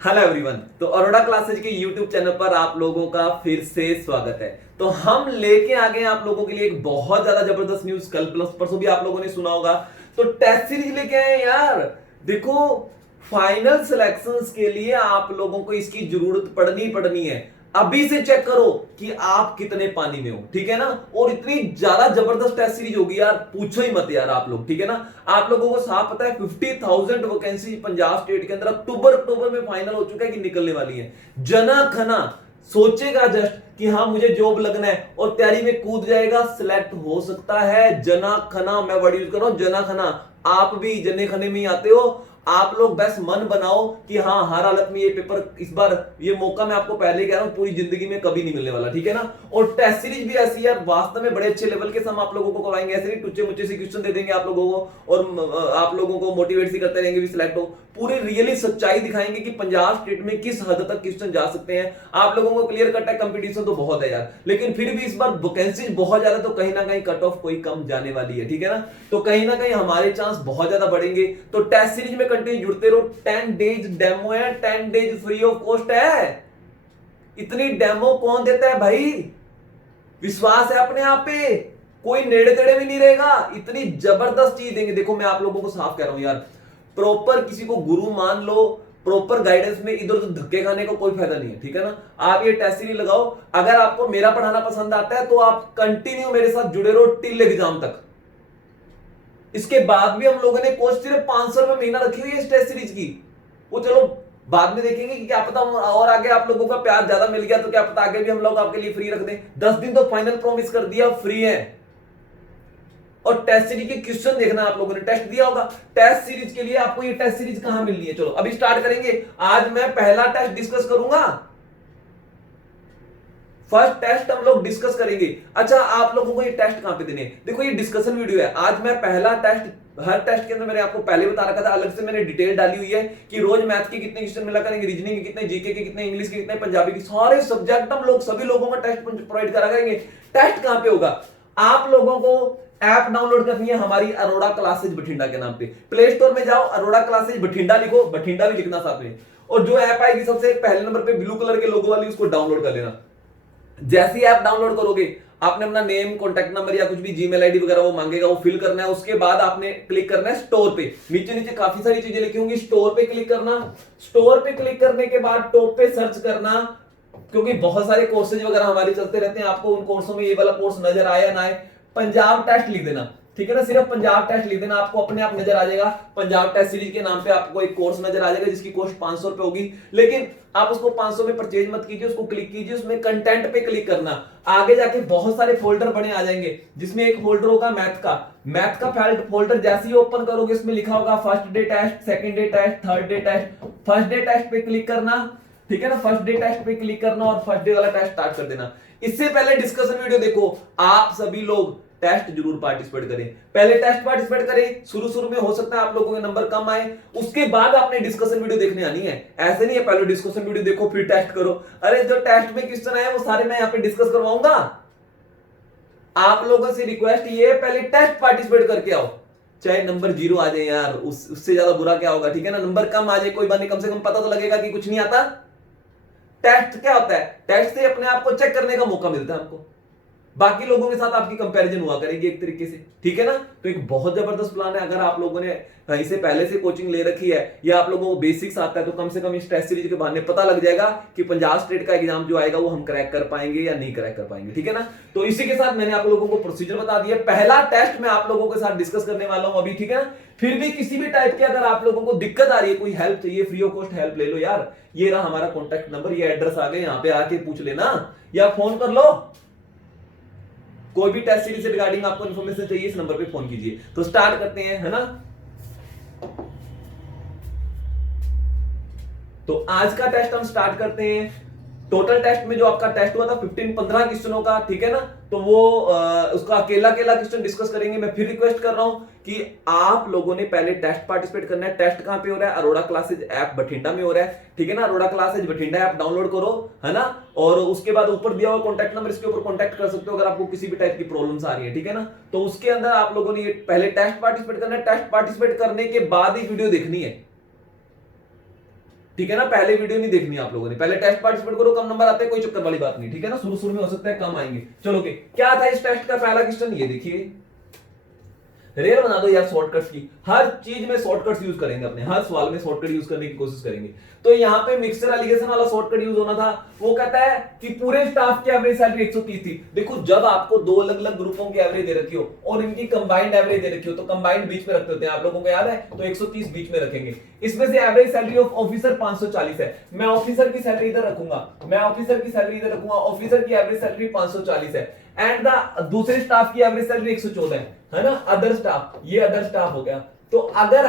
Hello everyone. तो Arora classes के YouTube channel पर आप लोगों का फिर से स्वागत है। तो हम लेके आ गए आप लोगों के लिए एक बहुत ज्यादा जबरदस्त न्यूज। कल प्लस परसों भी आप लोगों ने सुना होगा। तो टेस्ट सीरीज लेके आए हैं यार। देखो, फाइनल सिलेक्शंस के लिए आप लोगों को इसकी जरूरत पड़नी है। अभी से चेक करो कि आप कितने पानी में हो, ठीक है ना। और इतनी ज्यादा जबरदस्त टेस्ट सीरीज होगी यार, पूछो ही मत यार आप लोग, ठीक है ना। आप लोगों को साफ पता है 50,000 वैकेंसी पंजाब स्टेट के अंदर अक्टूबर में फाइनल हो चुका है कि निकलने वाली है। जना खना सोचेगा जस्ट कि हाँ मुझे जॉब लगना है और तैयारी में कूद जाएगा, सिलेक्ट हो सकता है। जना खना, मैं वर्ड यूज कर रहा हूं, जना खना। आप भी जने खने में ही आते हो। आप लोग बस मन बनाओ कि हाँ हर हालत में ये पेपर, इस बार ये मौका मैं आपको पहले कह रहा हूं पूरी जिंदगी में कभी नहीं मिलने वाला, ठीक है ना। और टेस्ट सीरीज भी ऐसी है वास्तव में, बड़े अच्छे लेवल के हम आप लोगों को करवाएंगे। ऐसे नहीं टुच्चे मुच्चे से क्वेश्चन दे देंगे आप लोगों को और आप लोगों को मोटिवेट सी करते रहेंगे भी सिलेक्ट हो। पूरी रियली सच्चाई दिखाएंगे कि पंजाब स्टेट में किस हद तक क्वेश्चन जा सकते हैं। आप लोगों को क्लियर कट है, कंपटीशन तो बहुत है यार, लेकिन फिर भी इस बार वैकेंसीज बहुत ज्यादा, तो कहीं ना कहीं कट ऑफ कोई कम जाने वाली है, ठीक है ना। तो कहीं ना कहीं हमारे चांस बहुत ज्यादा बढ़ेंगे। तो टेस्ट सीरीज में कंटिन्यू जुड़ते रहो। 10 डेज डेमो है, 10 डेज फ्री ऑफ कॉस्ट है। इतनी डेमो कौन देता है भाई? विश्वास है अपने आप पे, कोई नेड़े तेड़े भी नहीं रहेगा। इतनी जबरदस्त चीज देंगे। देखो मैं आप लोगों को साफ कह रहा हूं यार, प्रॉपर किसी को गुरु मान लो, प्रॉपर गाइडेंस में इधर उधर धक्के खाने का कोई फायदा नहीं है, ठीक है ना। आप ये टेस्ट सीरीज लगाओ। अगर आपको मेरा पढ़ाना पसंद आता है तो आप कंटिन्यू मेरे साथ जुड़े रहो टिल एग्जाम तक। इसके बाद भी हम लोगों ने कोर्स सिर्फ 500 रुपए महीना रखी हुई है इस टेस्ट सीरीज की। वो चलो बाद में देखेंगे कि क्या पता और आगे आप लोगों का प्यार ज्यादा मिल गया तो क्या पता आगे भी हम लोग आपके लिए फ्री रख दें। 10 दिन तो फाइनल प्रॉमिस कर दिया फ्री है। और टेस्ट सीरीज के क्वेश्चन देखना, आप लोगों ने टेस्ट दिया होगा। टेस्ट सीरीज के लिए आपको ये टेस्ट सीरीज कहां मिलनी है, चलो अभी स्टार्ट करेंगे। आज मैं पहला टेस्ट डिस्कस करूंगा। फर्स्ट टेस्ट हम लोग डिस्कस करेंगे। अच्छा, आप लोगों को ये टेस्ट कहां पे देने हैं? देखो ये डिस्कशन वीडियो है। आज मैं पहला टेस्ट, हर टेस्ट के अंदर मैंने आपको पहले बता रखा था, अलग से मैंने डिटेल डाली हुई है कि रोज मैथ के कितने क्वेश्चन मिला करेंगे, रीजनिंग के कितने, जीके के कितने, इंग्लिश के कितने, पंजाबी के सारे सब्जेक्ट हम लोग सभी लोगों का टेस्ट प्रोवाइड करा करेंगे। टेस्ट कहां पे होगा? आप लोगों को ऐप डाउनलोड करनी है हमारी अरोड़ा क्लासेज बठिंडा के नाम पे। प्ले स्टोर में जाओ, अरोड़ा क्लासेज बठिंडा लिखो, बठिंडा भी लिखना साथ में। और जो ऐप आएगी सबसे पहले नंबर पे ब्लू कलर के लोगो वाली, उसको डाउनलोड कर लेना। जैसी ऐप डाउनलोड करोगे आपने अपना नेम, कॉन्टैक्ट नंबर या कुछ भी जीमेल आईडी वगैरह वो मांगेगा, वो फिल करना है। उसके बाद आपने क्लिक करना है स्टोर पे। नीचे नीचे काफी सारी चीजें लिखी होंगी, स्टोर पे क्लिक करना। स्टोर पे क्लिक करने के बाद टॉप पे सर्च करना, क्योंकि बहुत सारे कोर्सेज वगैरह हमारे चलते रहते हैं। आपको उन कोर्सों में ये वाला कोर्स नजर आए या ना आए, पंजाब टेस्ट लिख देना, ठीक है ना। सिर्फ पंजाब टेस्ट लिख देना, आपको अपने आप नजर आ जाएगा। पंजाब टेस्ट सीरीज के नाम पे आपको एक कोर्स नजर आ जाएगा जिसकी कॉस्ट 500 रुपए होगी। लेकिन आप उसको 500 में परचेज मत कीजिए, उसको क्लिक कीजिए, उसमें कंटेंट पे क्लिक करना। आगे जाके बहुत सारे फोल्डर बने आ जाएंगे, जिसमें एक फोल्डर होगा मैथ का फोल्डर। जैसे ही ओपन करोगे इसमें लिखा होगा first day test, second day test, third day test. First day test पे क्लिक करना, ठीक है ना। फर्स्ट डे टेस्ट पे क्लिक करना और फर्स्ट डे वाला टेस्ट स्टार्ट कर देना। इससे पहले डिस्कशन वीडियो देखो। आप सभी लोग टेस्ट जरूर पार्टिसिपेट करें। पहले टेस्ट पार्टिसिपेट करें, शुरू में हो सकता है आप लोगों के नंबर कम आए, उसके बाद आपने डिस्कशन वीडियो देखने आनी है। ऐसे नहीं है पहले डिस्कशन वीडियो देखो फिर टेस्ट करो। अरे जो टेस्ट में क्वेश्चन आए वो सारे मैं यहां पे डिस्कस करवाऊंगा। आप लोगों से रिक्वेस्ट ये है पहले टेस्ट पार्टिसिपेट करके आओ, चाहे नंबर 0 आ जाए यार, उससे ज्यादा बुरा क्या होगा, ठीक है ना। नंबर कम आ जाए कोई बात नहीं, कम से कम पता तो लगेगा कि कुछ नहीं आता। टेस्ट क्या होता है? टेस्ट से अपने आप को चेक करने का मौका मिलता है आपको, बाकी लोगों के साथ आपकी कंपैरिजन हुआ करेगी एक तरीके से, ठीक है ना। तो एक बहुत जबरदस्त प्लान है। अगर आप लोगों ने कहीं से पहले से कोचिंग ले रखी है या आप लोगों को बेसिक्स आता है तो कम से कम इस टेस्ट सीरीज के बहाने पता लग जाएगा कि पंजाब स्टेट का एग्जाम जो आएगा वो हम क्रैक कर पाएंगे या नहीं क्रैक कर पाएंगे, ठीक है ना। तो इसी के साथ मैंने आप लोगों को प्रोसीजर बता दिया। पहला टेस्ट मैं आप लोगों के साथ डिस्कस करने वाला हूं अभी, ठीक है ना। फिर भी किसी भी टाइप की अगर आप लोगों को दिक्कत आ रही है, कोई हेल्प चाहिए, फ्री ऑफ कॉस्ट हेल्प ले लो यार। ये रहा हमारा कॉन्टैक्ट नंबर, ये एड्रेस आ गए, यहाँ पे आके पूछ लेना या फोन कर लो। कोई भी टेस्ट सीरीज से रिगार्डिंग आपको इन्फॉर्मेशन चाहिए इस नंबर पे फोन कीजिए। तो स्टार्ट करते हैं, है ना। तो आज का टेस्ट हम स्टार्ट करते हैं। टोटल टेस्ट में जो आपका टेस्ट हुआ था 15 क्वेश्चनों का, ठीक है ना। तो वो उसका अकेला क्वेश्चन डिस्कस करेंगे। मैं फिर रिक्वेस्ट कर रहा हूं कि आप लोगों ने पहले टेस्ट पार्टिसिपेट करना है। टेस्ट कहां पे हो रहा है? अरोड़ा क्लासेज ऐप बठिंडा में हो रहा है, ठीक है ना। Arora classes Bathinda app download करो, है ना। और उसके बाद ऊपर दिया हुआ कॉन्टैक्ट नंबर, इसके ऊपर कॉन्टैक्ट कर सकते हो अगर आपको किसी भी टाइप की प्रॉब्लम्स आ रही है, ठीक है ना। तो उसके अंदर आप लोगों ने पहले टेस्ट पार्टिसिपेट करना है। टेस्ट पार्टिसिपेट करने के बाद ही वीडियो देखनी है, ठीक है ना। पहले वीडियो नहीं देखनी आप लोगों ने, पहले टेस्ट पार्टिसिपेट करो, कम नंबर आते हैं कोई चक्कर वाली बात नहीं, ठीक है ना। शुरू शुरू में हो सकता है कम आएंगे। चलो ओके, क्या था इस टेस्ट का पहला क्वेश्चन, ये देखिए। रेल बना दो यार शॉर्टकट्स की, हर चीज में शॉर्टकट्स यूज करेंगे अपने, हर सवाल में शॉर्टकट यूज करने की कोशिश करेंगे। तो यहाँ पे मिक्सचर एलिगेशन वाला शॉर्टकट यूज होना था। वो कहता है कि पूरे स्टाफ की एवरेज सैलरी 130 थी। देखो जब आपको दो अलग अलग ग्रुपों की एवरेज दे रखी हो और इनकी कंबाइंड एवरेज दे रखी हो तो कंबाइंड बीच में रखते होते हैं, आप लोगों को याद है, तो 130 बीच में रखेंगे। इसमें से एवरेज सैलरी ऑफ ऑफिसर 540 है, मैं ऑफिसर की सैलरी इधर रखूंगा, मैं ऑफिसर की सैलरी इधर रखूंगा, ऑफिसर की एवरेज सैलरी 540 है, एंड द दूसरे स्टाफ की एवरेज सैलरी 114 है ना, अदर स्टाफ, ये अदर स्टाफ हो गया। तो अगर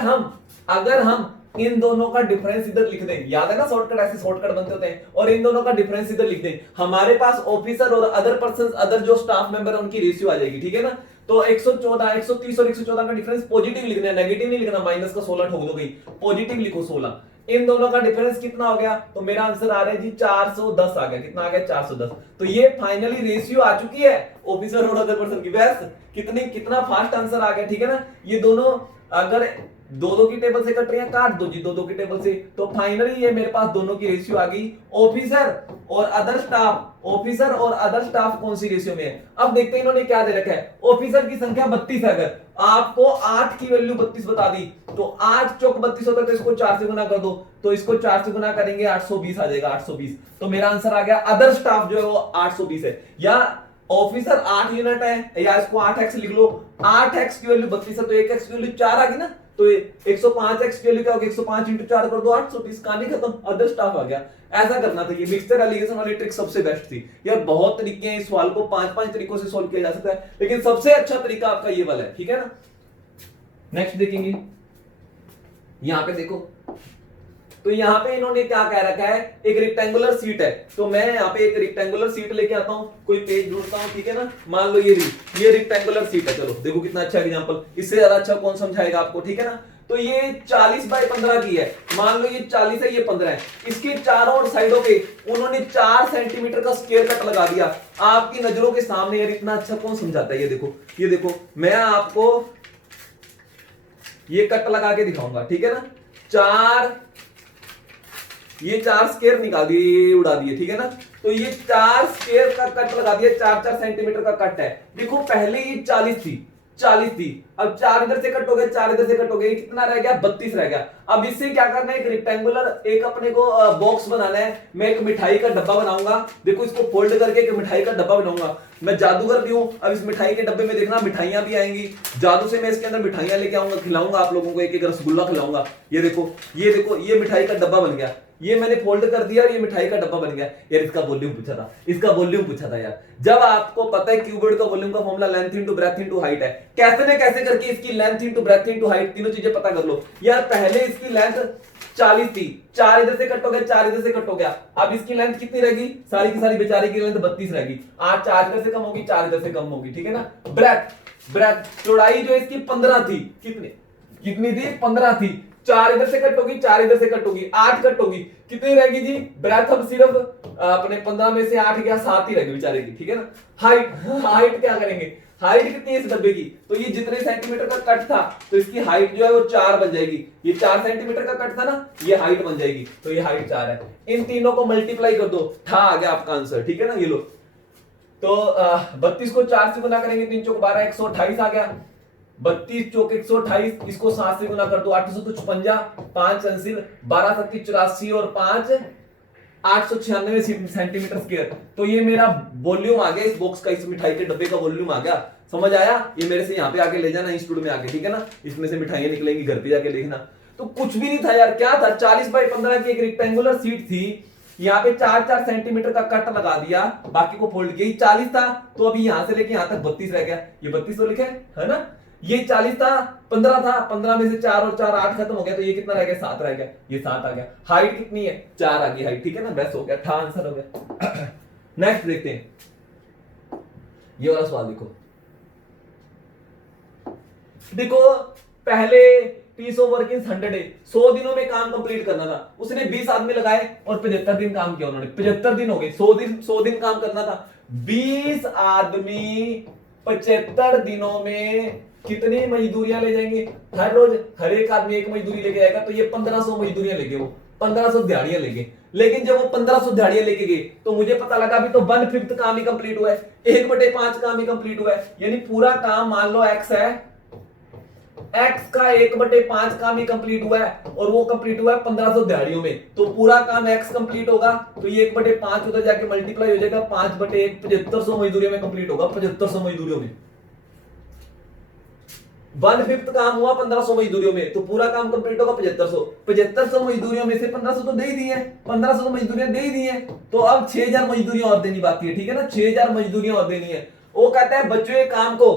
हम इन दोनों का डिफरेंस इधर लिख दें, याद है ना शॉर्टकट, ऐसे शॉर्टकट बनते होते हैं, और इन दोनों का डिफरेंस इधर लिख दें, हमारे पास ऑफिसर और अदर पर्सन, अदर जो स्टाफ मेंबर है उनकी रेशियो आ जाएगी, ठीक है ना। तो 114, 130 और 114 का डिफरेंस पॉजिटिव लिखना है, नेगेटिव नहीं लिखना, माइनस का 16 ठोक दो कहीं, पॉजिटिव लिखो 16। इन दोनों का डिफरेंस कितना हो गया, तो मेरा आंसर आ रहा है जी 410 आ गया। कितना आ गया, 410। तो ये फाइनली रेशियो आ चुकी है ऑफिसर और अदर पर्सन की। बस कितना फास्ट आंसर आ गया, ठीक है ना। ये दोनों अगर दो दो की टेबल से कट रही है, काट दो जी दो दो की टेबल से, तो फाइनली ये मेरे पास दोनों की रेशियो आ गई। ऑफिसर और अदर स्टाफ, ऑफिसर और अदर स्टाफ कौन सी रेशियो में है। अब देखते हैं इन्होंने क्या दे रखा है। ऑफिसर की संख्या 32 है, अगर आपको 8 की वैल्यू 32 बता दी तो 8 चौक 32 होता है, तो इसको 4 से गुना कर दो, तो इसको 4 से गुना करेंगे 820 आ जाएगा, 820। तो मेरा आंसर आ गया अदर स्टाफ जो है वो 820 है। या ऑफिसर 8 यूनिट है, या इसको 8x लिख लो, 8x की वैल्यू 32 है तो 1x की वैल्यू 4 आ गई ना, तो 105x की वैल्यू क्या होगी, 105 इंटू 4 कर दो 820, कहानी खत्म, अदर स्टाफ आ गया। ऐसा करना था। ये मिक्सचर एलिगेशन वाली ट्रिक सबसे बेस्ट थी यार। बहुत तरीके हैं, इस सवाल को 5-5 तरीकों से सॉल्व किया जा सकता है, लेकिन सबसे अच्छा तरीका आपका ये वाला है, ठीक है ना। नेक्स्ट देखेंगे, यहां पे देखो, तो यहां पे इन्होंने क्या कह रखा है, एक रेक्टेंगुलर सीट है, तो मैं यहां पे एक रेक्टेंगुलर सीट लेके आता हूं, कोई पेज ढूंढता हूं, ठीक है ना। मान लो ये रेक्टेंगुलर सीट है, चलो देखो कितना अच्छा एग्जांपल, इससे ज्यादा अच्छा कौन समझाएगा आपको, ठीक है ना। तो ये 40 बाय 15 की है, मान लो ये 40 है, ये 15 है, इसके चारों ओर साइडों पे उन्होंने 4 सेंटीमीटर का स्क्वायर कट लगा दिया आपकी नजरों के सामने। यार इतना अच्छा कौन समझाता है। ये देखो मैं आपको ये कट लगा के दिखाऊंगा, ठीक है ना। ये 4 स्क्वायर निकाल दिए, उड़ा दिए, ठीक है ना। तो ये 4 स्क्वायर का कट लगा दिया, 4-4 सेंटीमीटर का कट है। देखो पहले ये 40 थी, अब 4 इधर से कट हो गए, 4 इधर से कट हो गए, कितना रह गया, 32 रह गया। अब इससे क्या करना है, एक रेक्टेंगुलर एक अपने को बॉक्स बनाना है। मैं एक मिठाई का डब्बा बनाऊंगा, देखो इसको फोल्ड करके एक मिठाई का डब्बा बनाऊंगा। मैं जादूगर भी हूं, अब इस मिठाई के डब्बे में देखना मिठाइयां भी आएंगी, जादू से मैं इसके अंदर मिठाइयां लेके आऊंगा, खिलाऊंगा आप लोगों को, एक रसगुल्ला खिलाऊंगा। ये देखो ये मिठाई का डब्बा बन गया, ये मैंने फोल्ड कर दिया और ये मिठाई का डब्बा बन गया। यार इसका वॉल्यूम पूछा था यार। जब आपको पता है क्यूबॉइड का वॉल्यूम का formula length into breadth into height है, कैसे न कैसे करके इसकी length into breadth into height तीनों चीजें पता कर लो। यार पहले इसकी लेंथ 40 थी, 4 इधर से कट हो गया, 4 इधर से कट हो गया। अब इसकी लेंथ कितनी रहेगी, सारी की सारी बेचारे की लेंथ 32 रहेगी। 4 इधर से कम होगी, 4 इधर से कम होगी, ठीक है ना। ब्रेथ चौड़ाई जो इसकी 15 थी, कितनी थी, 15 थी। 4 इधर से कट होगी, 4 इधर से कट होगी, 8 कट होगी, कितनी रहेगी जी ब्रेथ। अब सिर्फ अपने 15 में से 8 गया, 7 ही रहेगी बेचारे की, ठीक है ना। हाइट क्या करेंगे, हाइट कितनी है इस डब्बे की, तो ये जितने सेंटीमीटर का कट था तो इसकी हाइट जो है वो 4 बन जाएगी। ये 4 सेंटीमीटर का कट था ना, ये हाइट बन जाएगी, तो ये हाइट 4 है। इन तीनों को मल्टीप्लाई कर दो, आ गया आपका आंसर, ठीक है ना। ये लो, तो 32 को 4 से गुना करेंगे, 3 चौक 12, 128 आ गया। 32 चौक 128, इसको 7 से गुना कर दो, 856, 5 अंसिल, 12 सत्ती 84 और 5 896 सेंटीमीटर स्क्वायर। तो ये मेरा वॉल्यूम आ गया इस बॉक्स का, इस मिठाई के डब्बे का वॉल्यूम आ गया। समझ आया। ये मेरे से यहाँ पे आके ले जाना इंस्टीट्यूट में आके, ठीक है ना। इसमें से मिठाइयां निकलेंगी, घर पे जाके देखना। तो कुछ भी नहीं था यार, क्या था, 40 बाय 15 की एक रेक्टेंगुलर सीट थी, यहाँ पे 4-4 सेंटीमीटर का कट लगा दिया, बाकी को फोल्ड किया। 40 था तो अभी यहां से लेके यहां तक 32 रह गया, ये 32 तो लिखे है ना। ये 40 था, 15 था, 15 में से 4 और 4 8 खत्म हो गया, तो ये कितना रह गया, 7 रह गया, ये 7 आ गया। हाइट कितनी है, 4 आ गई हाइट, ठीक है ना। बेस्ट हो गया, ठा आंसर हो गया। नेक्स्ट देखते हैं, ये वाला सवाल देखो पहले piece of work in 100 day, 100 दिनों में काम कंप्लीट करना था। उसने 20 आदमी लगाए और 75 दिन काम किया उन्होंने, 75 दिन हो गए, 100 दिन काम करना था। 20 आदमी 75 दिनों में कितनी मजदूरियां ले जाएंगे, हर रोज हर एक आदमी एक मजदूरी लेके आएगा, तो ये 1500 मजदूरियां लेके वो 1500 दिहाड़ियां लेके। लेकिन जब वो 1500 दिहाड़ियां लेके गए तो मुझे पता लगा अभी तो 1/5 काम ही कंप्लीट हुआ है, 1/5 काम ही कंप्लीट हुआ है। यानी पूरा काम मान लो एक्स है, एक्स का 1/5 काम ही कंप्लीट हुआ है और वो कंप्लीट हुआ है 1500 दिहाड़ियों में। तो पूरा काम एक्स कंप्लीट होगा तो ये 1/5 उधर जाके मल्टीप्लाई हो जाएगा 5/1, 7500 मजदूरियों में कंप्लीट होगा, 7500 मजदूरियों में। 1/5 काम हुआ 1500 मजदूरियों में, तो पूरा काम कंप्लीट होगा 7500। 7500 मजदूरियों में से 1500 तो दे ही दी है, 1500 मजदूरियां दे ही दी है, तो अब 6000 मजदूरियां और देनी बाकी है, ठीक है ना, 6000 मजदूरियां और देनी है। वो कहता है बच्चों ये काम को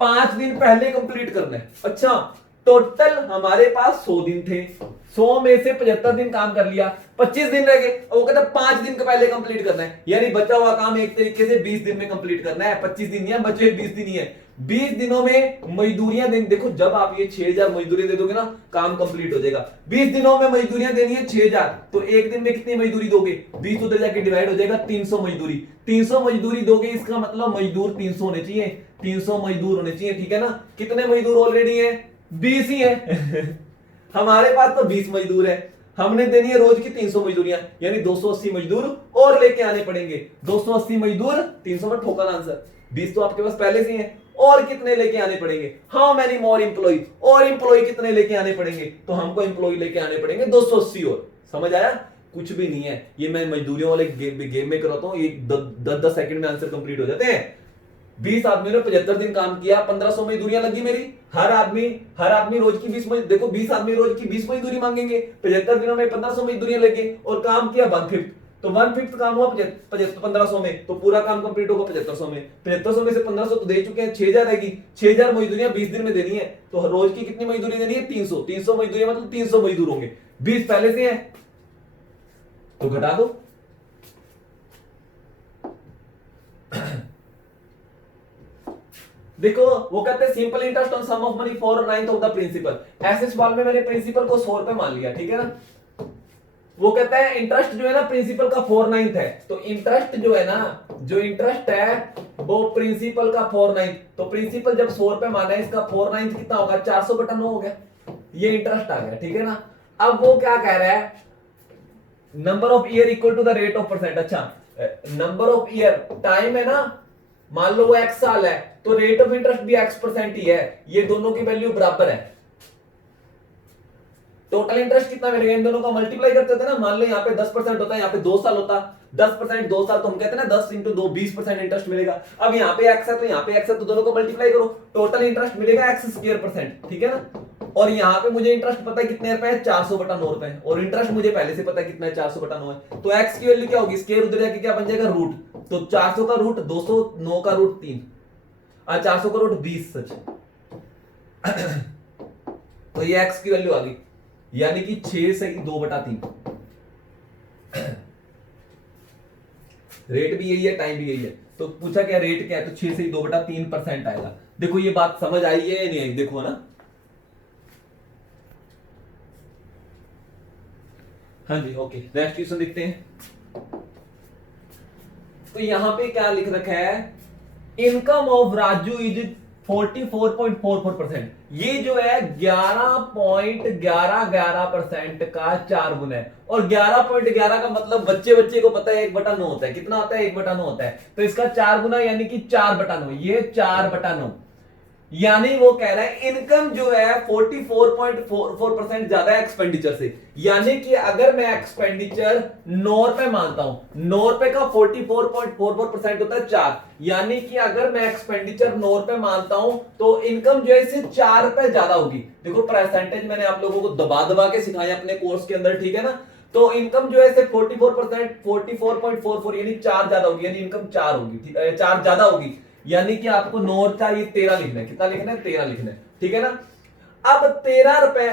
5 दिन पहले कंप्लीट करना है। अच्छा, टोटल हमारे पास 100 दिन थे, 100 में से 75 दिन काम कर लिया, 25 दिन रह गए। वो कहता है 5 दिन के पहले कंप्लीट करना है, यानी बचा हुआ काम एक तरीके से 20 दिन में कंप्लीट करना है। 25 दिन नहीं है, बचे 20 दिन ही है। 20 दिनों में मजदूरियां देनी, देखो जब आप ये 6000 मजदूरी दे दोगे ना, काम कंप्लीट हो जाएगा। 20 दिनों में मजदूरियां देनी है 6000, तो एक दिन में कितनी मजदूरी दोगे, 20 उधर जाके डिवाइड हो जाएगा 300 मजदूरी। 300 मजदूरी दोगे, इसका मतलब मजदूर 300 होने चाहिए, 300 मजदूर होने चाहिए, ठीक है ना। कितने मजदूर ऑलरेडी है, 20 ही है हमारे पास तो 20 मजदूर है, हमने देनी है रोज की 300 मजदूरियां, यानी 280 मजदूर और लेके आने पड़ेंगे। 280 मजदूर, 300 में ठोका आंसर, 20 तो आपके पास पहले से है, और कितने लेके आने पड़ेंगे, हाउ मेनी मोर एम्प्लॉय, और एम्प्लॉय कितने लेके आने पड़ेंगे, तो हमको एम्प्लॉय लेके आने पड़ेंगे 280 और। समझ आया, कुछ भी नहीं है, ये मैं मजदूरियों वाले गेम में कराता हूं, ये 10-10 सेकंड में आंसर कंप्लीट हो जाते हैं। 20 आदमी ने 75 दिन काम किया, 1500 मजदूरियां लगी मेरी। हर आदमी रोज की 20 मजदूरी, देखो 20 आदमी रोज की 20 मजदूरी मांगेंगे, 75 दिनों में 1500 मजदूरियां लगे और काम किया 1/5, तो 1/5 काम हुआ 1500 में, तो पूरा काम कंप्लीट होगा 7500 में। 7500 में से 1500 तो दे चुके हैं, 6000 रहेगी, 6000 मजदूरियां 20 दिन में देनी है, तो रोज की कितनी मजदूरी देनी है, 300। 300 मजदूरियां मतलब 300 मजदूर होंगे, 20 पहले से है तो घटा दो देखो वो कहते हैं simple interest on sum of money for 9th of the principal. ऐसे सवाल में मैंने प्रिंसिपल को 100 रुपए मान लिया, ठीक है ना। वो कहता है इंटरेस्ट जो है ना प्रिंसिपल का 4/9 है, तो इंटरेस्ट जो है ना, जो इंटरेस्ट है वो प्रिंसिपल का 4/9, तो प्रिंसिपल जब 100 रुपए माना है, इसका 4/9 कितना होगा, 400/9 हो गया, ये इंटरेस्ट आ गया, ठीक है ना। अब वो क्या कह रहा है, number of year equal to the rate of percent. अच्छा, नंबर ऑफ ईयर टाइम है ना, मान लो वो x साल है, तो रेट ऑफ इंटरेस्ट भी x% ही है, ये दोनों की वैल्यू बराबर है। टोटल इंटरेस्ट कितना मिलेगा, इन दोनों का मल्टीप्लाई करते थे ना, मान लो यहाँ पे 10% होता है, यहाँ पे 2 साल होता, 10% 2 साल, तो हम कहते हैं ना 10 × 2 20% इंटरेस्ट मिलेगा। अब यहाँ पे x है तो यहाँ पे x है, तो दोनों को मल्टीप्लाई करो, टोटल इंटरेस्ट मिलेगा x²%, ठीक है ना। और यहाँ पे मुझे इंटरेस्ट पता है कितने रुपए है, 400/9 रुपए, और इंटरेस्ट मुझे पहले से पता है कितना है, 400/9 है, तो x की वैल्यू क्या होगी, स्क्वायर उधर जाके क्या बन जाएगा, रूट, तो 400 का रूट 200, 9 का रूट 3, 400 का रूट 20 सच तो ये x की वैल्यू आ गई, यानी कि 6 से 2/3। रेट भी यही है, टाइम भी यही है, तो पूछा क्या रेट क्या है, तो 6 से 2/3% आएगा। देखो ये बात समझ आई है या नहीं आई, देखो ना, हाँ जी, ओके। नेक्स्ट क्वेश्चन देखते हैं। तो यहां पे क्या लिख रखा है, इनकम ऑफ राजू इज 44.44%। ये जो है 11.11% का 4 गुना है, और 11.11 का मतलब बच्चे को पता है 1/9 होता है, कितना होता है, 1/9 होता है, तो इसका 4 गुना यानी कि 4/9, ये 4/9, यानी वो कह रहा है इनकम जो है 44.44% ज्यादा है एक्सपेंडिचर से। यानी कि अगर मैं एक्सपेंडिचर 9 रुपए मानता हूं, 9 रुपए का 44.44% होता है 4, यानी कि अगर मैं एक्सपेंडिचर 9 रुपए मानता हूं तो इनकम जो है इससे 4 रुपए ज्यादा होगी। देखो परसेंटेज मैंने आप लोगों को दबा दबा के सिखाया अपने कोर्स के अंदर, ठीक है ना। तो इनकम जो है 44%, 44.44 यानी 4 ज्यादा होगी, यानी इनकम 4 होगी, 4 ज्यादा होगी, यानी कि आपको 9 चाहिए 13 लिखना है, कितना लिखना है, 13 लिखना है, ठीक है ना। अब 13 रुपए,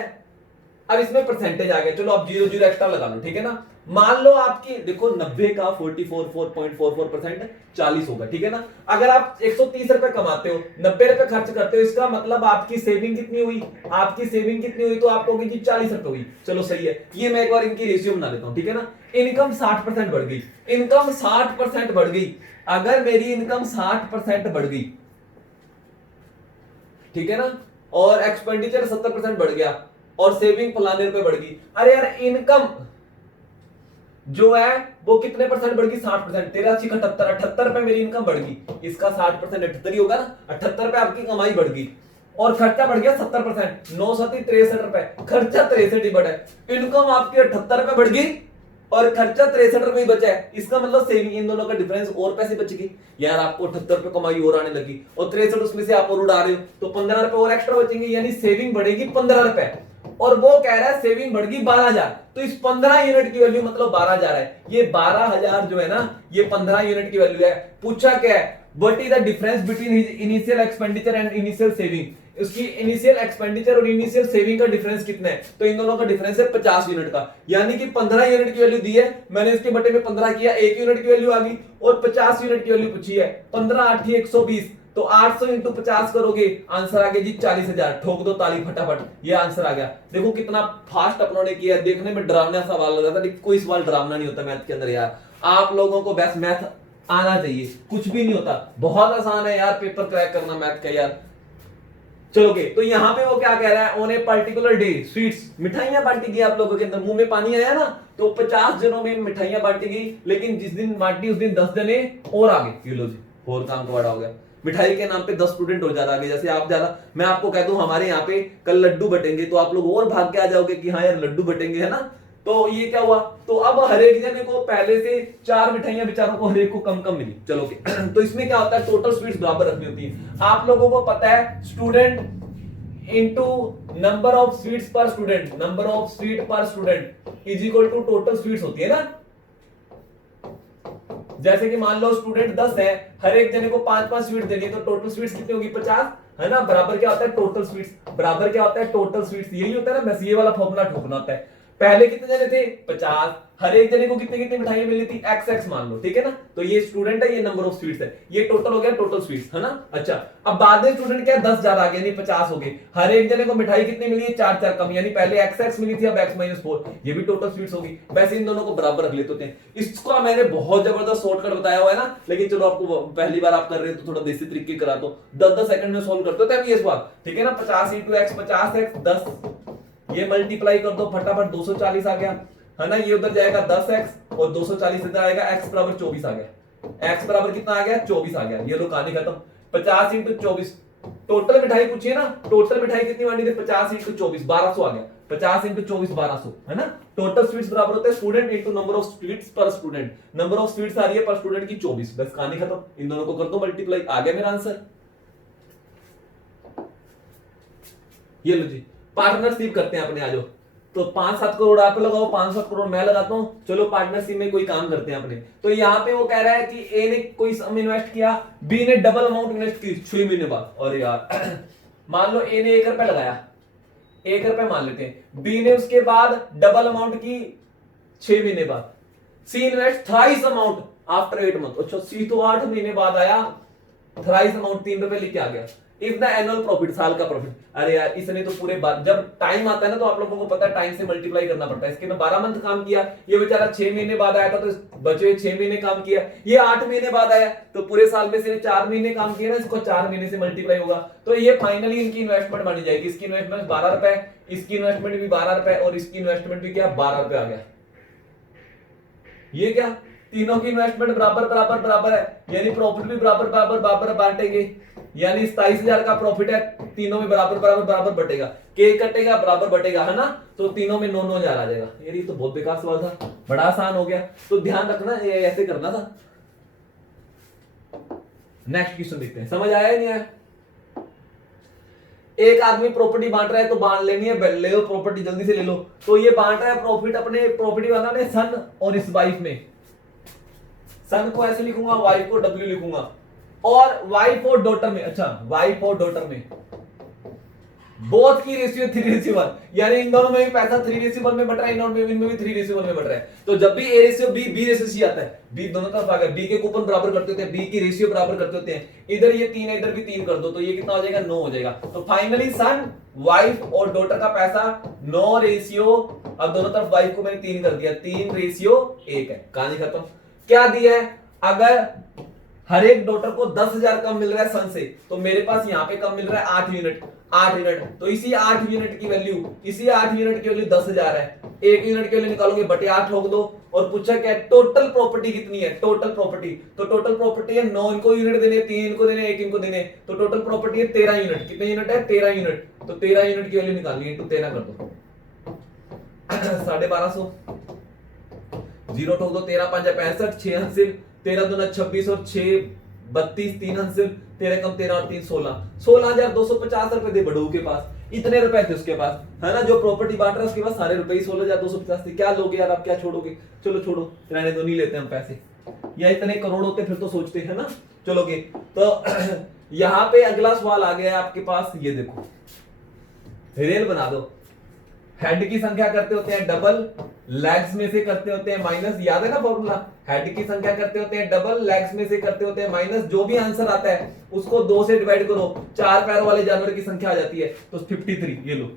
अब इसमें परसेंटेज आ गया, चलो आप 0 एक्स्ट्रा लगा लो, ठीक है ना। मान लो आपकी देखो 90 का 44.44% 40 होगा, ठीक है ना। अगर आप 130 रुपए कमाते हो, 90 रुपए खर्च करते हो, इसका मतलब आपकी सेविंग कितनी हुई, आपकी सेविंग कितनी हुई, तो आपको होगी 40 रुपए हुई। चलो सही है, ये मैं एक बार इनकी रेशियो बना लेता हूं, ठीक है ना। इनकम 60% बढ़ गई, इनकम 60% बढ़ गई, अगर मेरी इनकम 60% बढ़ गई, ठीक है ना, और एक्सपेंडिचर 70% बढ़ गया, और सेविंग फलाने रुपए बढ़ गई। अरे यार इनकम जो है वो कितने परसेंट बढ़ गई? 60%। 83 78 78 रुपए मेरी इनकम बढ़ गई, इसका 60% 78 ही होगा ना। 78 रुपए आपकी कमाई बढ़ गई और खर्चा बढ़ गया 70%। 9 7 63 रुपए, खर्चा 63 ही बढ़ा है। इनकम आपकी 78 रुपए बढ़ गई और खर्चा 63 रुपए ही बचा है। इसका मतलब सेविंग, इन दोनों का डिफरेंस और पैसे बच गए। यार आपको 78 रुपए कमाई और आने लगी और 63 उसमें से आप और उड़ा रहे हो तो 15 रुपए और एक्स्ट्रा बचेंगे, यानी सेविंग बढ़ेगी 15 रुपए। और वो कह रहा है सेविंग बढ़ गई 12,000, तो इस 15 यूनिट की वैल्यू मतलब 12,000 है। ये 12,000 जो है ना, ये 15 यूनिट की वैल्यू है। पूछा क्या है? What is the difference between his initial expenditure and initial saving. उसकी इनिशियल एक्सपेंडिचर और इनिशियल सेविंग का डिफरेंस कितना है? तो इन दोनों का डिफरेंस है 50 यूनिट का, यानी कि 15 यूनिट की वैल्यू दी है, मैंने इसके बटे में 15 किया, 1 यूनिट की वैल्यू आ गई और 50 यूनिट की वैल्यू पूछी है। 15 8 120, तो 800 इंटू 50 करोगे, आंसर आ गया जी 40,000। ठोक दो ताली फटाफट, ये आंसर आ गया। देखो कितना फास्ट अपनों ने किया। देखने में डरावना सवाल लग रहा था, लेकिन कोई सवाल डरावना नहीं होता मैथ के अंदर यार। आप लोगों को बेस्ट मैथ आना चाहिए, कुछ भी नहीं होता, बहुत आसान है यार पेपर क्रैक करना मैथ का यार। चलोगे तो यहाँ पे वो क्या कह रहा है? On a particular day sweets, मिठाइयां बांटी गई। आप लोगों के अंदर मुंह में पानी आया ना, तो 50 जनों में मिठाइयां बांटी गई, लेकिन जिस दिन बांटी उस दिन 10 जने और आगे। ये लो जी, और काम को बड़ा हो गया। मिठाई के नाम पे 10 स्टूडेंट और ज्यादा आगे। जैसे आप ज्यादा, मैं आपको कह दूं हमारे यहाँ पे कल लड्डू बटेंगे, तो आप लोग और भाग के आ जाओगे कि हाँ यार लड्डू बटेंगे, है ना। तो ये क्या हुआ? तो अब हर एक जने को पहले से 4 मिठाइयां बेचारों को हर एक को कम कम मिली। चलो तो इसमें क्या होता है? टोटल स्वीट्स बराबर रखनी होती है। आप लोगों को पता है student into number of sweets per student, number of sweet per student is equal to total sweets होती है ना। जैसे कि मान लो स्टूडेंट 10 है, हर एक जने को 5-5 स्वीट देनी है, तो टोटल स्वीट्स कितनी होगी? 50, है ना। बराबर क्या होता है? Total sweets. बराबर क्या होता है? Total sweets. यही होता है ना, बस ये वाला फॉर्मूला ठोकना होता है। पहले कितने जने थे? 50, हर एक जने को कितनी कितनी मिठाइयां मिली थी? XX मान लो, ठीक है ना। तो ये स्टूडेंट है, ये नंबर ऑफ स्वीट्स है, ये टोटल हो गया टोटल स्वीट्स, है ना। अच्छा, अब बाद में स्टूडेंट क्या है? 10 ज्यादा आ गए, यानी 50 हो गए। हर एक जने को मिठाई कितनी मिली है? 4 कम, यानी पहले XX मिली थी, अब X-4, ये भी टोटल स्वीट्स होगी। वैसे इन दोनों को बराबर रख लेते हैं। इसका मैंने बहुत जबरदस्त शॉर्टकट बताया हुआ है ना, लेकिन चलो आपको पहली बार आप कर रहे हो तो थोड़ा देसी तरीके करा दो। 10-10 सेकंड में सोल्व करते हो ये सवाल, ठीक है ना। 50 इंटू एक्स 50x 10, ये मल्टीप्लाई कर दो फटाफट, 240 आ गया, है ना। ये उधर जाएगा 10x और 240 इधर आएगा, x बराबर 24 आ गया। x बराबर कितना आ गया? 24 आ गया। ये लो कहानी खत्म। 50 इंटू 24, टोटल मिठाई पूछिए ना, टोटल मिठाई कितनी बांटी थी? 50 इंटू 24 1200 आ गया। 50 इंटू 24 1200, है ना। टोटल स्वीट्स बराबर होता है student into number of sweets per student. Number of sweets आ रही है पर स्टूडेंट की 24, बस कहानी खत्म। इन दोनों को कर दो मल्टीप्लाई, आ गया मेरा आंसर। ये लो जी, पार्टनरशिप करते हैं अपने, आ जाओ। तो 5-7 करोड़ आप लगाओ, 5-7 करोड़ मैं लगाता हूं। चलो पार्टनरशिप में कोई काम करते हैं अपने। तो यहाँ पे वो कह रहा है कि ए ने कोई सम इन्वेस्ट किया, बी ने डबल अमाउंट इन्वेस्ट की 6 महीने बाद। और यार मान लो ए ने 1 रुपए लगाया, 1 रुपए मान लेते हैं, बी ने उसके बाद डबल अमाउंट की 6 महीने बाद, see invest thrice amount after 8 month. अच्छा, सी तो 8 महीने बाद आया, थ्राइस अमाउंट 3 रुपए लेके आ गया। इफ द एनुअल प्रॉफिट, साल का प्रॉफिट। अरे यार इसने तो पूरे बात, जब टाइम आता है ना तो आप लोगों को पता है टाइम से मल्टीप्लाई करना पड़ता है। इसके ना 12 मंथ काम किया, ये बेचारा 6 महीने बाद आया था, तो बचे 6 महीने काम किया। ये 8 महीने बाद आया, तो पूरे साल में से 4 महीने काम किया ना, इसको 4 महीने से मल्टीप्लाई होगा। तो ये फाइनली इनकी इन्वेस्टमेंट मानी जाएगी। इसकी इन्वेस्टमेंट 12 रुपए, इसकी इन्वेस्टमेंट भी 12 रुपए और इसकी इन्वेस्टमेंट भी क्या 12 रुपए आ गया। ये क्या, तीनों की इन्वेस्टमेंट बराबर बराबर बराबर है, यानी प्रॉफिट भी बराबर बराबर बराबर बांटेंगे। यानी 27,000 का प्रॉफिट है, तीनों में बराबर बराबर बराबर बटेगा, के कटेगा बराबर बटेगा, है ना। तो तीनों में 9-9,000 आ जाएगा। ये तो बहुत बेकार सवाल था, बड़ा आसान हो गया। तो ध्यान रखना, ये ऐसे करना था। नेक्स्ट क्वेश्चन देखते हैं, समझ आया नहीं आया। एक आदमी प्रॉपर्टी बांट रहा है, तो बांट लेनी है, ले लो प्रॉपर्टी जल्दी से ले लो। तो ये बांट रहा है प्रॉफिट, अपने प्रॉपर्टी बांटा है सन और इस वाइफ में। सन को ऐसे लिखूंगा, वाइफ को W लिखूंगा, और वाइफ और डॉटर में, अच्छा वाइफ और डॉटर में बोथ की रेशियो 3:1, यानी इन दोनों में भी पैसा 3:1 में बट रहा है, इन दोनों में भी 3:1 में बट रहा है। तो जब भी A ratio B, B ratio C आता है, B दोनों तरफ आ गया, B के कूपन बराबर करते होते हैं, B की रेशियो बराबर करते होते हैं। इधर ये 3 है, इधर भी 3 कर दो, तो ये कितना हो जाएगा 9 हो जाएगा। तो फाइनली सन, वाइफ और डॉटर का पैसा 9 रेशियो, अब दोनों तरफ वाइफ को मैंने 3 कर दिया, 3:1 है, कहानी खत्म। क्या दिया है? अगर हर एक डॉटर को 10,000 कम मिल रहा है सन से, तो मेरे पास यहाँ पे कम मिल रहा है 8 यूनिट। 8 यूनिट, तो इसी 8 यूनिट की वैल्यू, 10,000 है। 1 यूनिट की वैल्यू निकालोगे बटे 8 ठोक दो, और पूछा क्या है टोटल प्रॉपर्टी कितनी है, टोटल प्रॉपर्टी, तो टोटल प्रॉपर्टी है 9 इनको यूनिट देने, 3 इनको देने, 1 इनको देने, तो टोटल प्रॉपर्टी है 13 यूनिट। कितने यूनिट है, 13 यूनिट। तो 13 यूनिट की वैल्यू निकालनी है, इंटू 13 कर दो 1250, 0 ठोक दो, 13 5 65, 6 हासिल, 13 दूना 26 और 6 32, 3 हासिल, 13 कम 13 और 3 16, 16,250 रुपए दे बड़ू के पास, इतने रुपए थे उसके पास, है ना। जो प्रॉपर्टी बांट रहा है उसके पास सारे रुपए ही 16,250 थे। क्या लोगे यार आप, क्या छोड़ोगे, चलो छोड़ो, रहने दो, नहीं लेते हम पैसे, या इतने करोड़ होते फिर तो सोचते हैं ना, चलोगे। तो यहां पे अगला सवाल आ गया है आपके पास, ये देखो, रेल बना दो, हेड की संख्या करते होते हैं डबल, लेग्स में से करते होते हैं माइनस, याद है ना फॉर्मूला, हेड की संख्या करते होते हैं डबल, लेग्स में से करते होते हैं माइनस, जो भी आंसर आता है उसको 2 से डिवाइड करो, 4 पैर वाले जानवर की संख्या आ जाती है, तो 53। ये लो,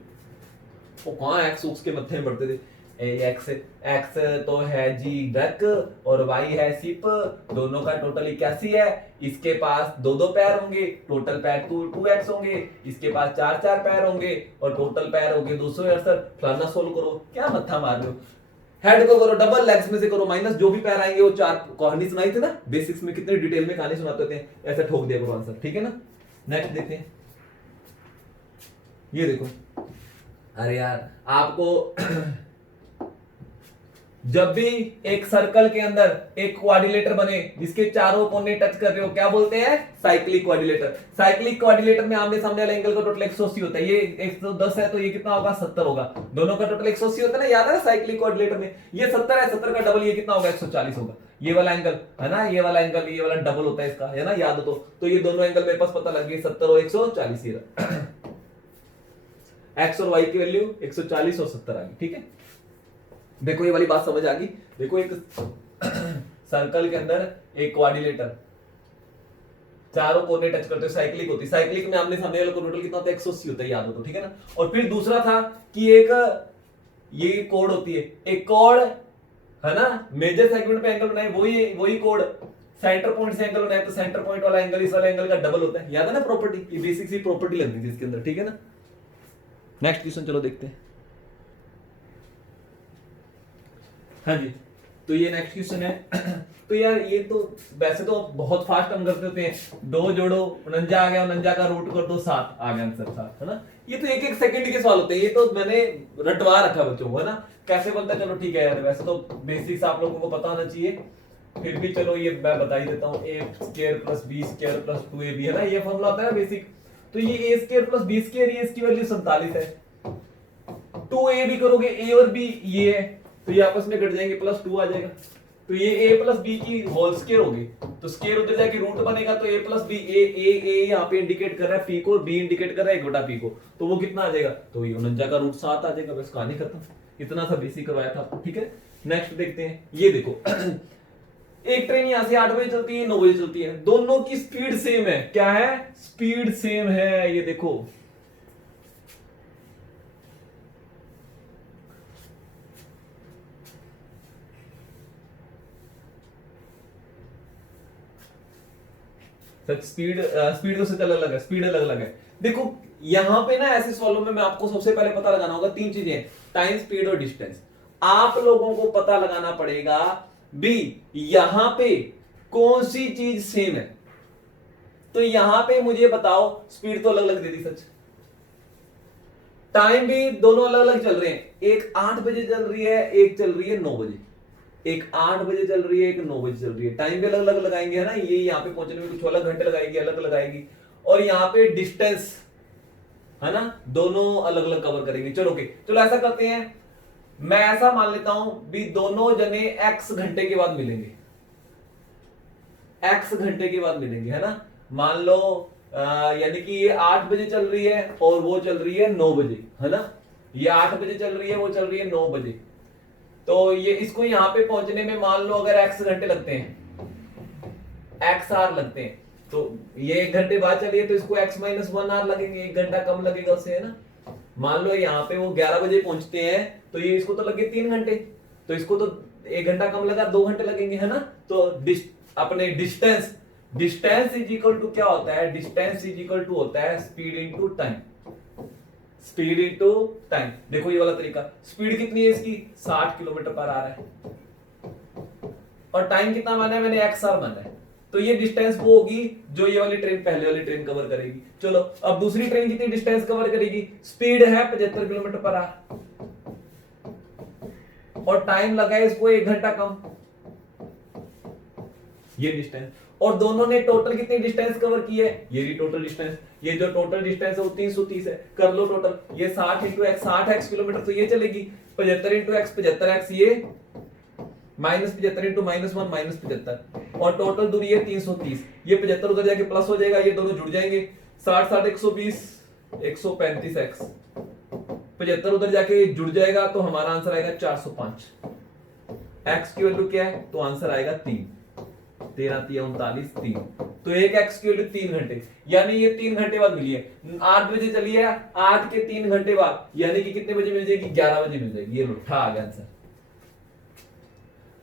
वो कहां एक्स उसके मत्थे में बढ़ते थे, एक्स एक्स तो है जी डक और वाई है सिप, दोनों का टोटल 81 है। इसके पास 2 पैर होंगे, टोटल पैर 2x होंगे, इसके पास 4 पैर होंगे और टोटल पैर होंगे 268। फलाना सोल्व करो, क्या मत्था मार रहे हो, हेड को करो डबल, लेग्स में से करो माइनस, जो भी पैर आएंगे वो 4, कहानी सुनाई थी ना बेसिक्स में, कितने डिटेल में कहानी सुनाते होते हैं, ऐसा ठोक दिया करो आंसर, ठीक है ना। नेक्स्ट देखते हैं, ये देखो, अरे यार आपको जब भी एक सर्कल के अंदर एक क्वाड्रिलेटर बने जिसके चारों कोने टच कर रहे हो, क्या बोलते हैं, साइक्लिक क्वाड्रिलेटर। साइक्लिक क्वाड्रिलेटर में आमने सामने वाले एंगल का टोटल 180 होता है, ये 110 है तो ये कितना होगा, 70 होगा, दोनों का टोटल 180 होता है ना, याद है ना साइक्लिक क्वाड्रिलेटर में, ये 70 है, 70 का डबल ये कितना होगा, 140 होगा। ये वाला एंगल है ना, ये वाला एंगल, ये वाला डबल होता है इसका, है ना, याद हो तो ये दोनों एंगल मेरे पास पता लग गए, 70 और 140, एक्स और वाई की वैल्यू 140 और 70 आ गई, ठीक है। देखो ये वाली बात समझ आ गई, देखो एक सर्कल के अंदर एक क्वाड्रिलेटर, चारों कोने टच करते, साइक्लिक होती है, साइक्लिक में आमने सामने वाला टोटल कितना होता है, 180 होता है, याद हो तो, ठीक है ना। और फिर दूसरा था कि एक ये कोड होती है, एक कोड है ना, मेजर सेगमेंट पे एंगल बनाए, वही कोड सेंटर पॉइंट से एंगल बनाए, तो सेंटर पॉइंट वाला एंगल इस वाले एंगल का डबल होता है, याद है ना प्रॉपर्टी, ये बेसिक सी प्रॉपर्टी लगनी थी इसके अंदर, ठीक है ना। नेक्स्ट क्वेश्चन चलो देखते हैं, हाँ जी, तो ये नेक्स्ट क्वेश्चन है। तो यार ये तो वैसे तो बहुत फास्ट हम करते होते हैं, 2 जोड़ो 49 आ गया, 49 का रूट कर दो 7 आ गया आंसर 7, है ना। ये तो 1-1 सेकंड के सवाल होते हैं, ये तो मैंने रटवा रखा बच्चों को, है ना, कैसे बनता है, चलो ठीक है यार, वैसे तो बेसिक्स आप लोगों को पता होना चाहिए, फिर भी चलो ये मैं बता ही देता हूँ, a² + b² + 2ab, है ना, ये फॉर्मूला होता है बेसिक। तो ये a² + b², ये इसकी वैल्यू 47 है, 2a भी करोगे, a और b ये है, तो ये आपस में कट जाएंगे, +2 आ जाएगा, तो ये a + b की होल स्क्वायर होगी, तो स्क्वायर उधर जाके रूट बनेगा, तो a + b, a यहाँ पे इंडिकेट कर रहा है p को, b इंडिकेट कर रहा है 1/p को, तो वो कितना आ जाएगा, तो ये 49 का रूट 7 आ जाएगा, बस कहानी खत्म, इतना सा बेसिक करवाया था आपको, ठीक है। नेक्स्ट देखते हैं, ये देखो एक ट्रेन यहां से 8 बजे चलती है, 9 बजे चलती है, दोनों की स्पीड सेम है, क्या है, स्पीड सेम है, ये देखो स्पीड तो से अलग अलग है, स्पीड अलग अलग है। देखो यहां पे ना ऐसे सवालों में मैं आपको सबसे पहले पता लगाना होगा 3 चीजें, टाइम, स्पीड और डिस्टेंस। आप लोगों को पता लगाना पड़ेगा बी यहां पे कौन सी चीज सेम है, तो यहां पे मुझे बताओ, स्पीड तो अलग अलग दे दी सच, टाइम भी दोनों अलग अलग चल रहे हैं, एक 8 बजे चल रही है, एक चल रही है 9 बजे, एक 8 बजे चल रही है, एक 9 बजे चल रही है, टाइम भी अलग अलग लगाएंगे, है ना, ये यहाँ पे पहुंचने में कुछ अलग घंटे लगाएगी, अलग लगाएगी, और यहाँ पे डिस्टेंस है ना, दोनों अलग अलग कवर करेंगे। चलो ओके, चलो ऐसा करते हैं, मैं ऐसा मान लेता हूं भी दोनों जने x घंटे के बाद मिलेंगे, x घंटे के बाद मिलेंगे, है ना, मान लो यानी कि ये 8 बजे चल रही है और वो चल रही है 9 बजे, है ना, ये 8 बजे चल रही है, वो चल रही है 9 बजे, तो ये इसको यहां पे पहुंचने में मान लो अगर x घंटे लगते हैं, x आर लगते हैं, तो ये 1 घंटे बाद चलिए तो इसको x - 1 आर लगेंगे, 1 घंटा कम लगेगा उससे, है ना। मान लो यहाँ पे वो 11 बजे पहुंचते हैं, तो ये इसको तो लगे 3 घंटे, तो इसको तो 1 घंटा कम लगा, 2 घंटे लगेंगे, है ना। तो अपने distance distance is equal to क्या होता है, डिस्टेंस इज इक्वल टू होता है speed into time, speed into time. देखो ये वाला तरीका, स्पीड कितनी है इसकी 60 किलोमीटर पर आ रहा है और टाइम कितना माना है मैंने, एक्स आर माना है। तो ये डिस्टेंस वो होगी जो ये वाली ट्रेन पहले वाली ट्रेन कवर करेगी। चलो अब दूसरी ट्रेन कितनी डिस्टेंस कवर करेगी, स्पीड है 75 किलोमीटर पर आवर और टाइम लगा है इसको 1 घंटा कम, ये डिस्टेंस। और दोनों ने टोटल कितनी डिस्टेंस कवर की है, ये भी टोटल डिस्टेंस, ये जो टोटल डिस्टेंस है वो 330 है। कर लो टोटल, ये 60 इंटू एक्स 60x किलोमीटर तो ये चलेगी, 75 इंटू एक्स 75x, ये -75 इंटू -1 -75 और टोटल दूरी है 330। ये 75 उधर जाके प्लस हो जाएगा, ये दोनों जुड़ जाएंगे, 60 60 120 135x, 75 उधर जाके जुड़ जाएगा तो हमारा आंसर आएगा 405। x की वैल्यू क्या है, तो आंसर आएगा 3, 13 39 3। तो एक x की वैल्यू 3 घंटे, यानी ये 3 घंटे बाद मिली है। 8 बजे चली है, 8 के 3 घंटे बाद, यानी कि कितने बजे मिल जाएगी, 11 बजे मिल जाएगी। ये लो आ गया आंसर।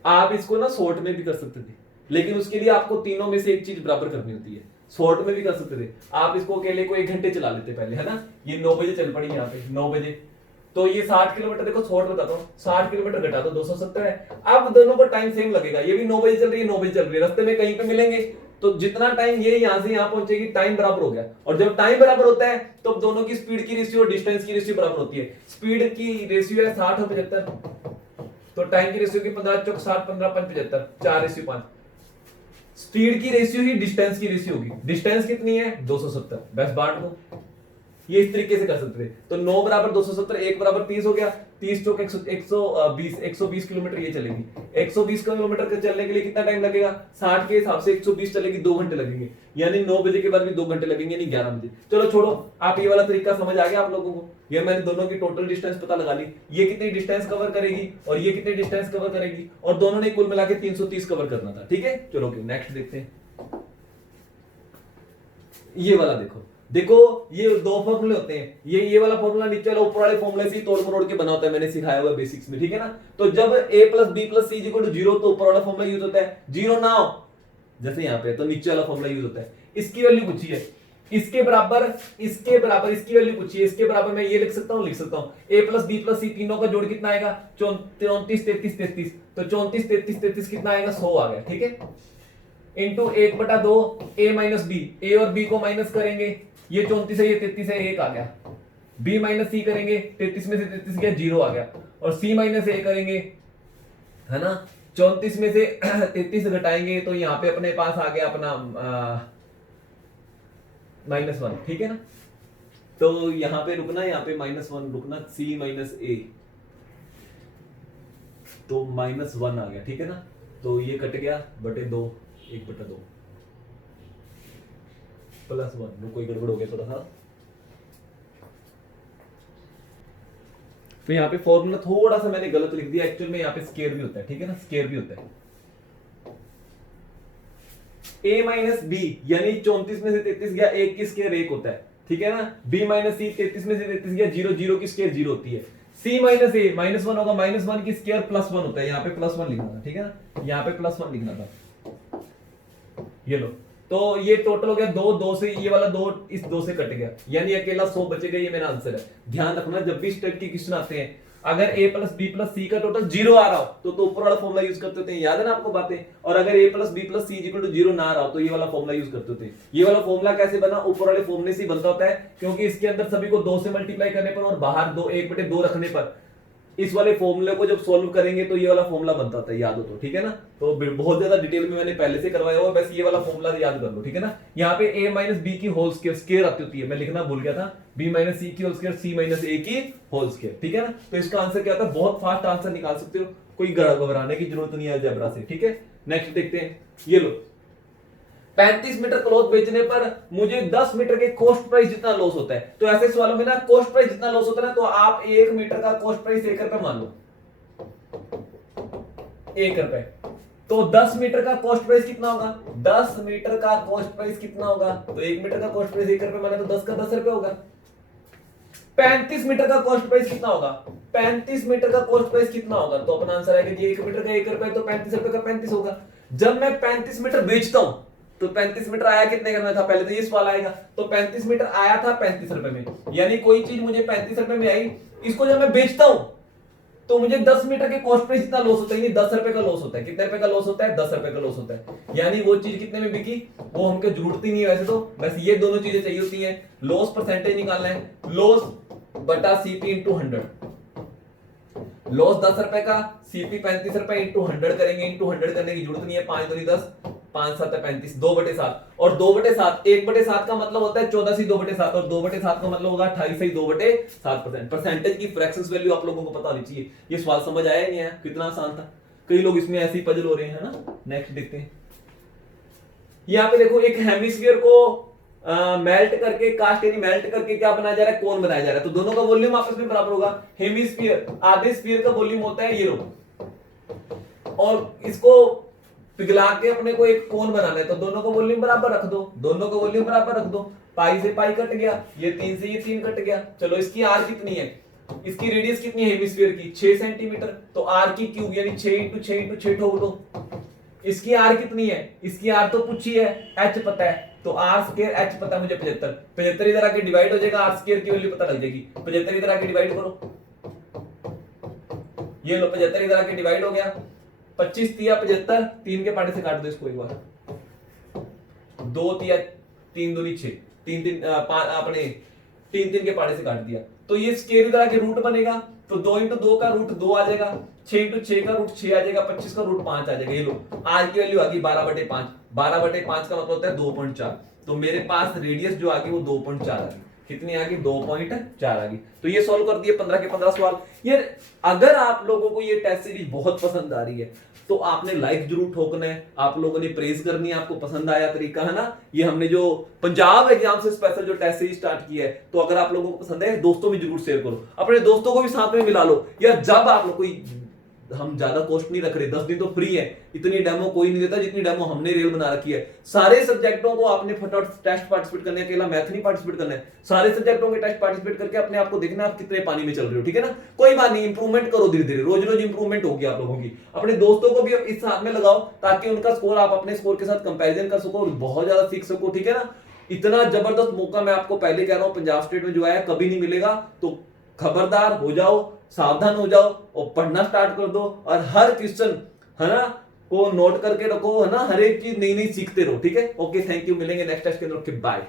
आप इसको ना शॉर्ट में भी कर सकते थे, लेकिन उसके लिए आपको तीनों में से एक चीज बराबर करनी होती है। शॉर्ट में भी कर सकते थे, आप इसको अकेले को 1 घंटे चला लेते पहले, है ना। ये 9 बजे चल पड़ी यहाँ पे 9 बजे, तो ये 60 किलोमीटर, देखो शॉर्ट बताता हूँ, 60 किलोमीटर घटा दो 270 है। अब दोनों को टाइम सेम लगेगा, ये भी 9 बजे चल रही है 9 बजे चल रही है, रास्ते में कहीं पे मिलेंगे, तो जितना टाइम ये यहां से यहां पहुंचेगी टाइम बराबर हो गया। और जब टाइम बराबर होता है तो दोनों की स्पीड की रेशियो और डिस्टेंस की रेशियो बराबर होती है। स्पीड की रेशियो है 60 और 75, तो टाइम की रेशियो की 15 चौक 60 15 5 75 4:5। स्पीड की रेशियो ही डिस्टेंस की रेशियो होगी। डिस्टेंस कितनी है 270, बस बांट दो। ये इस तरीके से कर सकते थे। तो 9 बराबर 270, 1 बराबर 30 हो गया, 30 चौक 120 किलोमीटर ये चलेगी। 120 किलोमीटर के चलने के लिए कितना टाइम लगेगा, 60 के हिसाब से 120 चलेगी, 2 घंटे लगेंगे, यानी 9 बजे के बाद भी 2 घंटे लगेंगे, यानी 11 बजे। चलो छोड़ो, आप ये वाला तरीका समझ आ गया आप लोगों को। ये मैंने दोनों की टोटल डिस्टेंस पता लगा ली, ये कितनी डिस्टेंस कवर करेगी और ये कितनी डिस्टेंस कवर करेगी, और दोनों ने कुल मिला के 330 कवर करना था। ठीक है, चलो नेक्स्ट देखते हैं। ये वाला देखो, देखो ये दो फॉर्मूले होते हैं, ये वाला फॉर्मूला नीचे वाला ऊपर वाले फॉर्मूले से तोड़ मरोड़ के बना होता है, मैंने सिखाया हुआ बेसिक्स में, ठीक है ना। तो जब a + b + c = 0 तो ऊपर वाला फॉर्मूला यूज होता है। 0 ना हो जैसे यहाँ पे, तो नीचे वाला फॉर्मूला यूज होता है। इसकी वैल्यू पूछी है, इसके बराबर इसकी वैल्यू पूछी है, इसके बराबर मैं ये लिख सकता हूँ a + b + c तीनों का जोड़ कितना आएगा 34 33 33, तो 34 33 33 कितना आएगा 100 आ गया, ठीक है। इंटू 1/2 a - b, a और b को माइनस करेंगे, ये 34 है ये 33 है, 1 आ गया। b - c करेंगे, 33 में से 33 गया 0 आ गया, और c - a करेंगे, है ना। 34 में से 33 घटाएंगे तो यहाँ पे अपने पास आ गया अपना -1, ठीक है ना। तो यहाँ पे रुकना, यहाँ पे -1 रुकना, c - a तो -1 आ गया, ठीक है ना। तो ये कट गया बटे 2, 1/2 +1, कोई गड़बड़ हो गया थोड़ा सा। तो यहाँ पे फॉर्मूला थोड़ा सा मैंने गलत लिख दिया, एक्चुअल में यहाँ पे स्केयर भी होता है, ठीक है ना, स्केयर भी होता है। a - b यानी 34 में से 33 गया, 1 की स्केयर 1 होता है, ठीक है ना। b - c 33 में से 33 गया 0, 0 की स्केयर 0 होती है। c - a -1 होगा, -1 की स्केयर +1 होता है, यहाँ पे +1 लिखना था, ठीक है ना, यहाँ पे +1 लिखना था। ये लो, तो ये टोटल हो गया 2 से ये वाला 2 इस 2 से कट गया, यानी अकेला 100 बचेगा। ये मेरा आंसर है। ध्यान रखना जब भी स्टेट के क्वेश्चन आते हैं, अगर a + b + c का टोटल 0 आ रहा हो तो ऊपर वाला फॉर्मूला यूज करते होते हैं, याद है ना आपको बातें। और अगर a + b + c = 0 ना आ रहा हो तो ये वाला फॉर्मूला यूज करते होते हैं। ये वाला फॉर्मूला कैसे बना, ऊपर वाले फॉर्मूले से बनता होता है, क्योंकि इसके अंदर सभी को 2 से मल्टीप्लाई करने पर और बाहर 1/2 रखने पर इस वाले फॉर्मूले को जब सॉल्व करेंगे तो ये वाला फॉर्मूला बनता होता है, याद हो तो, ठीक है ना। तो बहुत ज्यादा डिटेल में मैंने पहले से करवाया हुआ, बस ये वाला फॉर्मूला याद कर लो, ठीक है ना। यहाँ पे a - b की होल स्क्वायर आती होती है, मैं लिखना भूल गया था, b - c की होल स्क्वायर, c - a की होल स्क्वायर, ठीक है ना। तो इसका आंसर क्या होता है, बहुत फास्ट आंसर निकाल सकते हो, कोई घबराने की जरूरत नहीं है अलजेब्रा से, ठीक है। नेक्स्ट देखते हैं, ये लो 35 मीटर क्लॉथ बेचने पर मुझे 10 मीटर के कॉस्ट प्राइस जितना लॉस होता है। तो ऐसे सवालों में ना कॉस्ट प्राइस जितना लॉस होता है ना, तो आप 1 मीटर का कॉस्ट प्राइस 1 रुपए मान लो, 1 रुपए। तो 10 मीटर का कॉस्ट प्राइस कितना होगा, 10 मीटर का कॉस्ट प्राइस कितना होगा, तो 1 मीटर का कॉस्ट प्राइस 1 रुपए माने तो 10 का 10 रुपए होगा। 35 मीटर का कॉस्ट प्राइस कितना होगा, 35 मीटर का कॉस्ट प्राइस कितना होगा, तो अपना आंसर आएगा कि 1 मीटर का 1 रुपए, तो 35 रुपए का 35 होगा। जब मैं 35 मीटर बेचता हूं तो 35 मीटर आया कितने का था, पहले तो ये सवाल आएगा। तो 35 मीटर आया था 35 रुपए में, यानी कोई चीज मुझे 35 रुपए में आई, इसको जब मैं बेचता हूं तो मुझे 10 मीटर के कॉस्ट पे जितना लॉस होता है, 10 रुपए का लॉस होता है। कितने रुपए का लॉस होता है, 10 रुपए का लॉस होता है। यानी वो चीज कितने में बिकी, वो हमको जरूरत ही नहीं है वैसे तो, बस ये दोनों चीजें चाहिए होती हैं। लॉस परसेंटेज निकालना है, लॉस बटा सीपी इंटू 100। लॉस 10 रुपए का, सीपी 35 रुपए इंटू 100 करेंगे। इंटू 100 करने की जरूरत नहीं है, 5 दूनी 10, 5 7 35, 2/7। और 2/7, 1/7 का मतलब होता है 14 सी 2/7, और 2/7 का मतलब होगा 28 से 2/7%। परसेंटेज की फ्रैक्शंस वैल्यू आप लोगों को पता होनी चाहिए। ये सवाल समझ आया नहीं आया, कितना आसान था। कई लोग इसमें ऐसे ही पजल हो रहे हैं ना। नेक्स्ट देखते हैं, यहाँ पे देखो एक हेमिस्फीयर को मेल्ट करके, कास्ट यानी मेल्ट करके क्या बनाया जा रहा है, कोन बनाया जा रहा है। तो दोनों का वॉल्यूम आपस में बराबर होगा। हेमिस्फीयर, आधे स्फीयर का वॉल्यूम होता है ये लो, और इसको पिघला के अपने को एक कोन बनाना है, तो दोनों का वॉल्यूम बराबर रख दो, दोनों का वॉल्यूम बराबर रख दो। पाई से पाई कट गया, ये 3 से ये 3 कट गया। चलो इसकी आर कितनी है, इसकी रेडियस कितनी है हेमिस्फीयर की, 6 सेंटीमीटर। तो आर की क्यूब यानी 6 इंटू 6 इंटू 6 ठोक दो। इसकी आर कितनी है, इसकी आर तो पूछी है, एच पता है, तो आर स्क्वायर एच पता है मुझे 75। 75 इधर आके डिवाइड हो जाएगा, आर स्क्वायर की वैल्यू पता लग जाएगी। 75 इधर आके डिवाइड करो, ये लो 75 इधर आके डिवाइड हो गया। 25 तिया 75, 3 के पाटे से काट दो इसको एक बार। 2 तिया 3 दूनी 6, 3 3 अपने 3 3 के पाटे से काट दिया। तो ये स्क्वायर इधर आके रूट बनेगा, तो 2 इंटू 2 का रूट 2 आ जाएगा, 6 इंटू 6 का रूट 6 आ जाएगा, 25 का रूट 5 आ जाएगा। ये लो आर की वैल्यू आ गई 12/5। 12/5 का मतलब होता है 2.4। तो मेरे पास रेडियस जो आ गई वो 2.4 आ गई। कितनी आ गई, 2.4 आ गई। तो ये सॉल्व कर दिए 15 के 15 सवाल। ये अगर आप लोगों को ये टेस्ट सीरीज बहुत पसंद आ रही है तो आपने लाइक जरूर ठोकना है, आप लोगों ने प्रेज करनी है, आपको पसंद आया तरीका है ना। ये हमने जो पंजाब एग्जाम से स्पेशल जो टेस्ट सीरीज स्टार्ट की है, तो अगर आप लोगों को पसंद है दोस्तों में जरूर शेयर करो, अपने दोस्तों को भी साथ में मिला लो यार। जब आप लोग कोई, हम ज्यादा कॉस्ट नहीं रख रहे, 10 दिन तो फ्री है, इतनी डेमो कोई नहीं देता जितनी डेमो हमने रेल बना रखी है। सारे सब्जेक्टों को आपने फटाफट टेस्ट पार्टिसिपेट करने, अकेला मैथ नहीं पार्टिसिपेट करना है, सारे सब्जेक्टों के टेस्ट पार्टिसिपेट करके अपने आप को देखना आप कितने पानी में चल रहे हो, ठीक है ना। कोई बात नहीं, इंप्रूवमेंट करो धीरे धीरे, रोज रोज इंप्रूवमेंट होगी आप लोगों की। अपने दोस्तों को भी इस साथ में लगाओ ताकि उनका स्कोर आप अपने स्कोर के साथ कंपेरिजन कर सको, बहुत ज्यादा सीख सको, ठीक है ना। इतना जबरदस्त मौका मैं आपको पहले कह रहा हूं पंजाब स्टेट में जो आया कभी नहीं मिलेगा। तो खबरदार हो जाओ, सावधान हो जाओ और पढ़ना स्टार्ट कर दो, और हर क्वेश्चन है ना को नोट करके रखो, है ना, हर एक चीज नई नई सीखते रहो, ठीक है। ओके, थैंक यू, मिलेंगे नेक्स्ट टेस्ट के अंदर। Okay, bye.